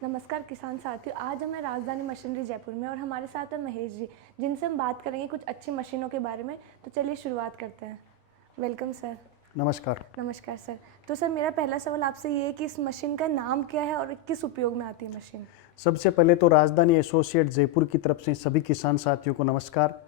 नमस्कार किसान साथियों, आज हम हैं राजधानी मशीनरी जयपुर में और हमारे साथ है महेश जी, जिनसे हम बात करेंगे कुछ अच्छी मशीनों के बारे में। तो चलिए शुरुआत करते हैं। Welcome sir. नमस्कार। नमस्कार सर। तो सर मेरा पहला सवाल आपसे ये है कि इस मशीन का नाम क्या है और किस उपयोग में आती है मशीन? सबसे पहले तो राजधानी एसोसिएट जयपुर की तरफ से सभी किसान साथियों को नमस्कार।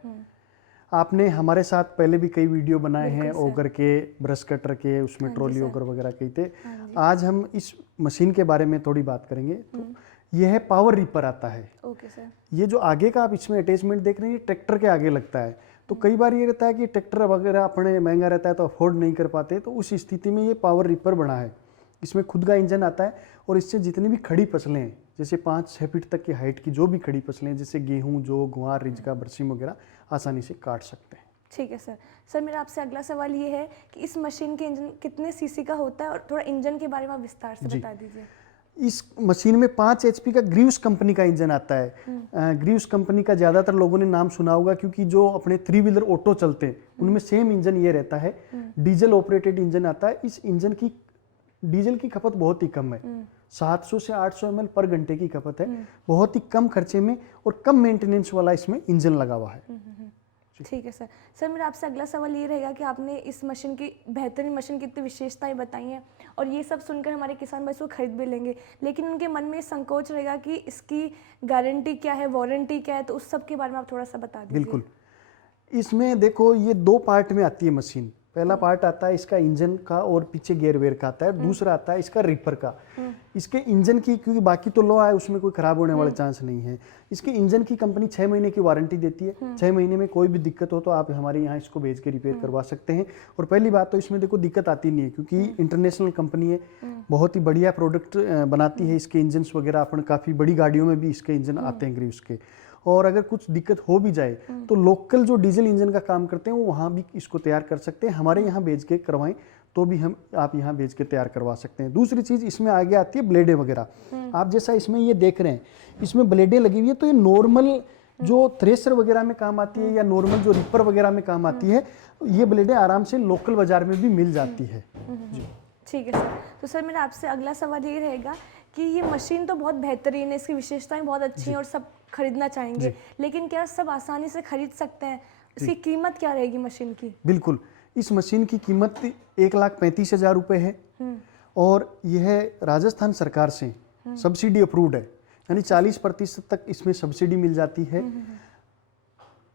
आपने हमारे साथ पहले भी कई वीडियो बनाए हैं, ओगर के, ब्रश कटर के, उसमें ट्रॉली ओगर वगैरह कई थे। आज हम इस मशीन के बारे में थोड़ी बात करेंगे। तो यह है पावर रीपर आता है। Okay sir. ये जो आगे का आप इसमें अटैचमेंट देख रहे हैं, ये ट्रैक्टर के आगे लगता है। तो कई बार ये रहता है कि ट्रैक्टर वगैरह अपने महंगा रहता है तो अफोर्ड नहीं कर पाते, तो उस स्थिति में ये पावर रीपर बना है। इसमें खुद का इंजन आता है और इससे जितनी भी खड़ी फसलें हैं, जैसे 5-6 फीट तक की हाइट की जो भी खड़ी फसलें, जैसे गेहूं, जौ, ग्वार, रिजका, बरसीम वगैरह, आसानी से काट सकते हैं। ठीक है सर। सर मेरा आपसे अगला सवाल ये है कि इस मशीन के इंजन कितने सीसी का होता है और थोड़ा इंजन के बारे में आप विस्तार से बता दीजिए। इस मशीन में 5 HP का ग्रीव्स कंपनी का इंजन आता है। ग्रीव्स कंपनी का ज़्यादातर लोगों ने नाम सुना होगा, क्योंकि जो अपने 3 व्हीलर ऑटो चलते हैं उनमें सेम इंजन ये रहता है। डीजल ऑपरेटेड इंजन आता है। इस इंजन की डीजल की खपत बहुत ही कम है, 700 से 800 ml पर घंटे की खपत है। बहुत ही कम खर्चे में और कम मेंटेनेंस वाला इसमें इंजन लगा हुआ है। ठीक है सर। सर मेरा आपसे अगला सवाल ये रहेगा कि आपने इस मशीन की बेहतरीन मशीन की इतनी विशेषताएं बताई हैं और ये सब सुनकर हमारे किसान भाई इसको खरीद भी लेंगे, लेकिन उनके मन में संकोच रहेगा कि इसकी गारंटी क्या है, वारंटी क्या है, तो उस सब के बारे में आप थोड़ा सा बता दीजिए। बिल्कुल। इसमें देखो, ये 2 पार्ट में आती है मशीन। पहला पार्ट आता है इसका इंजन का और पीछे गेयर वेयर का आता है। दूसरा आता है इसका रीपर का। इसके इंजन की, क्योंकि बाकी तो लो है, उसमें कोई खराब होने वाले चांस नहीं है। इसके इंजन की कंपनी 6 महीने की वारंटी देती है। 6 महीने में कोई भी दिक्कत हो तो आप हमारे यहाँ इसको भेज के रिपेयर करवा सकते हैं। और पहली बात तो इसमें देखो दिक्कत आती नहीं है, क्योंकि इंटरनेशनल कंपनी है, बहुत ही बढ़िया प्रोडक्ट बनाती है। इसके इंजन वगैरह अपन काफ़ी बड़ी गाड़ियों में भी इसके इंजन आते हैं ग्रीव्स के। और अगर कुछ दिक्कत हो भी जाए तो लोकल जो डीजल इंजन का काम करते हैं वो वहाँ भी इसको तैयार कर सकते हैं। हमारे यहाँ भेज के करवाएं तो भी हम आप यहाँ भेज के तैयार करवा सकते हैं। दूसरी चीज़ इसमें आगे आती है ब्लेडें वगैरह। आप जैसा इसमें ये देख रहे हैं, इसमें ब्लेडें लगी हुई है। तो ये नॉर्मल जो थ्रेशर वगैरह में काम आती है या नॉर्मल जो रिपर वगैरह में काम आती है, ये ब्लेडें आराम से लोकल बाजार में भी मिल जाती है। जी ठीक है सर। तो सर मेरा आपसे अगला सवाल ये रहेगा कि ये मशीन तो बहुत बेहतरीन है, इसकी विशेषताएं बहुत अच्छी हैं और सब खरीदना चाहेंगे, लेकिन क्या सब आसानी से खरीद सकते हैं? इसकी कीमत क्या रहेगी मशीन की? बिल्कुल। इस मशीन की कीमत 1,35,000 रुपये है और यह राजस्थान सरकार से सब्सिडी अप्रूव्ड है, यानी 40% तक इसमें सब्सिडी मिल जाती है।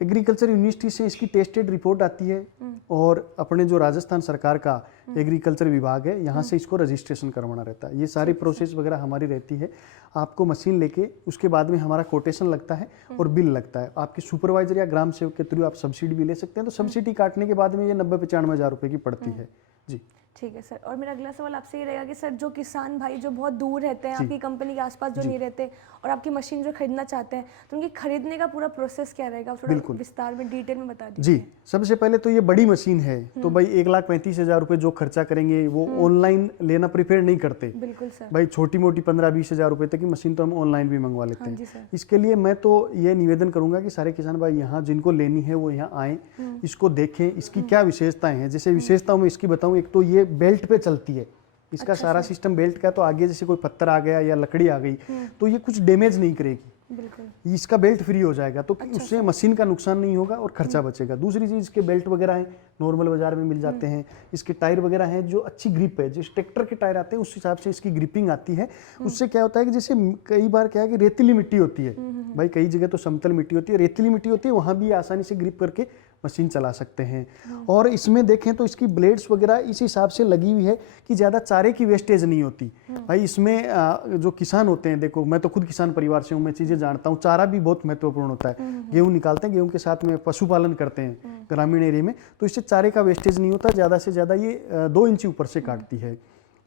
एग्रीकल्चर यूनिवर्सिटी से इसकी टेस्टेड रिपोर्ट आती है और अपने जो राजस्थान सरकार का एग्रीकल्चर विभाग है, यहाँ से इसको रजिस्ट्रेशन करवाना रहता है। ये सारी प्रोसेस वगैरह हमारी रहती है। आपको मशीन लेके उसके बाद में हमारा कोटेशन लगता है और बिल लगता है। आपके सुपरवाइजर या ग्राम सेवक के थ्रू आप सब्सिडी भी ले सकते हैं। तो सब्सिडी काटने के बाद में ये 90-95 हज़ार रुपये की पड़ती है। जी ठीक है सर। और मेरा अगला सवाल आपसे ये रहेगा कि सर जो किसान भाई जो बहुत दूर रहते हैं, आपकी कंपनी के आसपास जो नहीं रहते और आपकी मशीन जो खरीदना चाहते हैं, तो उनकी खरीदने का पूरा प्रोसेस क्या रहेगा? थोड़ा विस्तार में डिटेल में बता दीजिए। जी, सबसे पहले तो ये बड़ी मशीन है, तो भाई 1,35,000 रुपये जो खर्चा करेंगे वो ऑनलाइन लेना प्रिफेयर नहीं करते। बिल्कुल सर। भाई छोटी मोटी 15-20 हज़ार रुपये तक की मशीन तो हम ऑनलाइन भी मंगवा लेते हैं। जी सर। इसके लिए मैं तो ये निवेदन करूंगा कि सारे किसान भाई यहाँ जिनको लेनी है वो यहाँ आएँ, इसको देखें, इसकी क्या विशेषताएं हैं। जैसे विशेषताओं में इसकी बताऊँ, एक तो ये बेल्ट पे चलती है। इसका सारा सिस्टम बेल्ट का, तो आगे जैसे कोई पत्थर आ गया या लकड़ी आ गई तो ये कुछ डैमेज नहीं करेगी। बिल्कुल। इसका बेल्ट फ्री हो जाएगा, तो उससे मशीन का नुकसान नहीं होगा और खर्चा बचेगा। दूसरी चीज़, इसके बेल्ट वगैरह हैं, नॉर्मल बाजार में मिल जाते हैं। इसके टायर वगैरह हैं जो अच्छी ग्रिप है, जिस ट्रैक्टर के टायर आते हैं उस हिसाब से इसकी ग्रिपिंग आती है। उससे क्या होता है कि जैसे कई बार क्या है कि रेतीली मिट्टी होती है, भाई कई जगह तो समतल मिट्टी होती है, रेतीली मिट्टी होती है, वहाँ भी आसानी से ग्रिप करके मशीन चला सकते हैं। और इसमें देखें तो इसकी ब्लेड्स वगैरह इस हिसाब से लगी हुई है कि ज़्यादा चारे की वेस्टेज नहीं होती। भाई इसमें जो किसान होते हैं, देखो मैं तो खुद किसान परिवार से हूँ, मैं चीज़ें जानता हूँ। चारा भी बहुत महत्वपूर्ण होता है। गेहूँ निकालते हैं, गेहूँ के साथ में पशुपालन करते हैं ग्रामीण एरिया में, तो इससे चारे का वेस्टेज नहीं होता। ज़्यादा से ज़्यादा ये 2 इंच ऊपर से काटती है।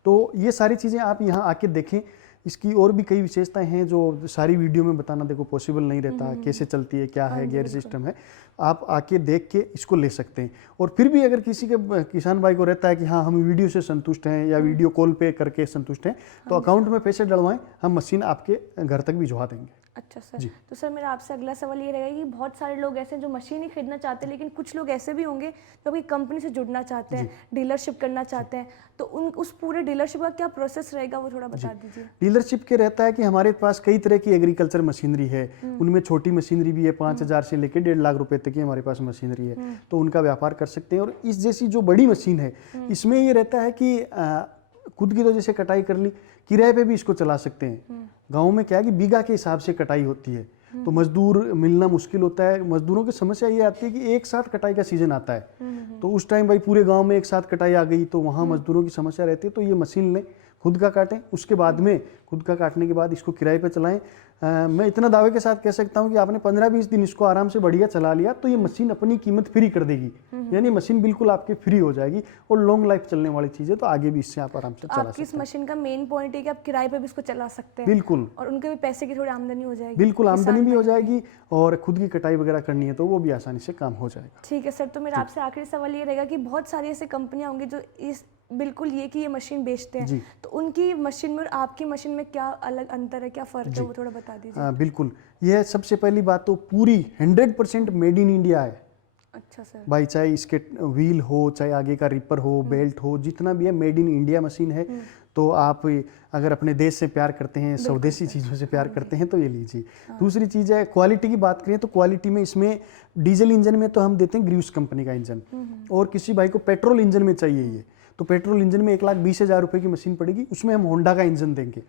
तो ये सारी चीज़ें आप यहाँ आके देखें। इसकी और भी कई विशेषताएं हैं जो सारी वीडियो में बताना देखो पॉसिबल नहीं रहता, कैसे चलती है, क्या है, गियर सिस्टम है। आप आके देख के इसको ले सकते हैं। और फिर भी अगर किसी के किसान भाई को रहता है कि हाँ हम वीडियो से संतुष्ट हैं या वीडियो कॉल पे करके संतुष्ट हैं, तो अकाउंट में पैसे डलवाएं, हम मशीन आपके घर तक भिजवा देंगे। अच्छा सर। जी। तो सर मेरा आपसे अगला सवाल ये रहेगा कि बहुत सारे लोग ऐसे हैं जो मशीन ही खरीदना चाहते हैं, लेकिन कुछ लोग ऐसे भी होंगे जो अपनी कंपनी से जुड़ना चाहते हैं, डीलरशिप करना चाहते हैं, तो उस पूरे डीलरशिप का क्या प्रोसेस रहेगा वो थोड़ा बता दीजिए। डीलरशिप के रहता है कि हमारे पास कई तरह की एग्रीकल्चर मशीनरी है, उनमें छोटी मशीनरी भी है, 5,000 से लेकर 1.5 लाख रुपए तक की हमारे पास मशीनरी है, तो उनका व्यापार कर सकते हैं। और इस जैसी जो बड़ी मशीन है इसमें ये रहता है कि खुद की तो जैसे कटाई कर ली, किराए पे भी इसको चला सकते हैं। गाँव में क्या है कि बीघा के हिसाब से कटाई होती है, तो मजदूर मिलना मुश्किल होता है। मजदूरों की समस्या ये आती है कि एक साथ कटाई का सीजन आता है, तो उस टाइम भाई पूरे गांव में एक साथ कटाई आ गई, तो वहाँ मजदूरों की समस्या रहती है। तो ये मशीन लें, खुद का काटें, उसके बाद में खुद का काटने के बाद इसको किराए पे चलाएं। मैं इतना दावे के साथ कह सकता हूँ कि आपने 15-20 दिन इसको आराम से बढ़िया चला लिया तो ये मशीन अपनी कीमत फ्री कर देगी, यानी मशीन बिल्कुल आपके फ्री हो जाएगी और लॉन्ग लाइफ चलने वाली चीज़ है, तो आगे भी इससे आप आराम से चला सकते हैं। आपकी इस मशीन का मेन पॉइंट है कि आप किराए पे भी इसको चला सकते हैं, बिल्कुल, और उनके भी पैसे की थोड़ी आमदनी हो जाएगी। बिल्कुल आमदनी भी हो जाएगी, और खुद की कटाई वगैरह करनी है तो वो भी आसानी से काम हो जाएगा। ठीक है सर। तो मेरा आपसे आखिरी सवाल ये रहेगा कि बहुत सारी ऐसी कंपनियां होंगी जो इस बिल्कुल ये मशीन बेचते हैं, तो उनकी मशीन में और आपकी मशीन में क्या अलग अंतर है, क्या फ़र्क है, वो थोड़ा बता दीजिए। बिल्कुल, यह सबसे पहली बात तो पूरी 100% मेड इन इंडिया है। अच्छा सर। भाई चाहे इसके व्हील हो, चाहे आगे का रिपर हो, बेल्ट हो, जितना भी है मेड इन इंडिया मशीन है। तो आप अगर अपने देश से प्यार करते हैं, स्वदेशी चीज़ों से प्यार करते हैं तो ये लीजिए। दूसरी चीज़ है क्वालिटी की बात करें तो क्वालिटी में इसमें डीजल इंजन में तो हम देते हैं ग्रीव्स कंपनी का इंजन, और किसी भाई को पेट्रोल इंजन में चाहिए ये, तो पेट्रोल इंजन में 1,20,000 रुपए की मशीन पड़ेगी, उसमें हम होंडा का इंजन देंगे,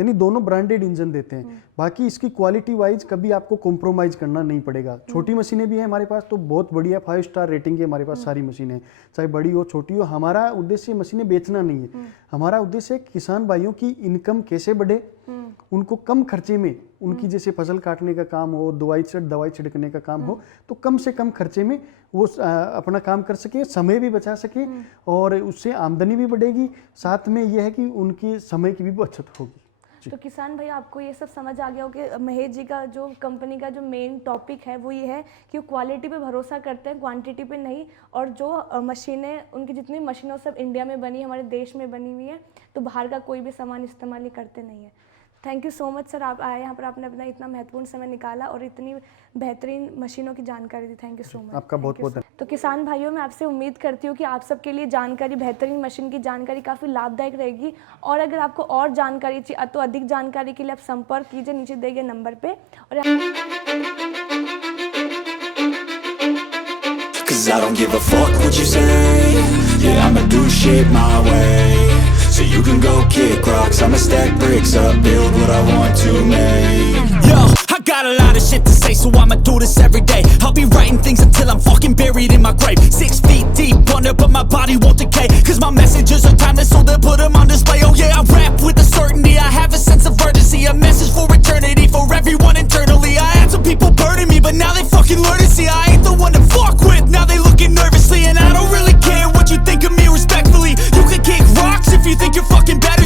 यानी दोनों ब्रांडेड इंजन देते हैं। बाकी इसकी क्वालिटी वाइज कभी आपको कॉम्प्रोमाइज़ करना नहीं पड़ेगा। छोटी मशीनें भी हैं हमारे पास, तो बहुत बढ़िया 5 स्टार रेटिंग की हमारे पास सारी मशीनें, चाहे बड़ी हो छोटी हो। हमारा उद्देश्य मशीनें बेचना नहीं है, हमारा उद्देश्य है किसान भाइयों की इनकम कैसे बढ़े, उनको कम खर्चे में, उनकी जैसे फसल काटने का काम हो, दवाई छिड़कने का काम हो, तो कम से कम खर्चे में वो अपना काम कर सके, समय भी बचा सके, और उससे आमदनी भी बढ़ेगी। साथ में यह है कि उनकी समय की भी बचत होगी। तो किसान भाई आपको ये सब समझ आ गया हो कि महेश जी का जो कंपनी का जो मेन टॉपिक है वो ये है कि वो क्वालिटी पे भरोसा करते हैं, क्वांटिटी पे नहीं। और जो मशीनें, उनकी जितनी मशीनें सब इंडिया में बनी, हमारे देश में बनी हुई है, तो बाहर का कोई भी सामान इस्तेमाल ही करते नहीं है। Thank you so much sir, आप आए यहाँ पर, आपने अपना इतना महत्वपूर्ण समय निकाला और इतनी बेहतरीन मशीनों की जानकारी दी। Thank you so much. आपका बहुत बहुत धन्यवाद। तो किसान भाइयों, मैं आपसे उम्मीद करती हूँ कि आप सबके लिए जानकारी, बेहतरीन मशीन की जानकारी काफ़ी लाभदायक रहेगी। और अगर आपको और जानकारी चाहिए तो अधिक जानकारी के लिए आप संपर्क कीजिए नीचे दिए गए नंबर पे। और Cause I don't give a fuck what you say. Yeah, I'ma do shit my way. So you can go kick rocks, I'ma stack bricks up, build what I want to make. Yo, I got a lot of shit to say, so I'ma do this every day. I'll be writing things until I'm fucking buried in my grave. 6 feet deep under, but my body won't decay. Cause my messages are timeless, so they'll put them on display. Oh yeah, I rap with a certainty, I have a sense of urgency. A message for eternity, for everyone internally. I had some people burning me, but now they fucking learn to see I ain't the one to fuck with. Now they looking nervously, and I don't really care what you think of me respectfully. You can kick rocks if you think you're fucking better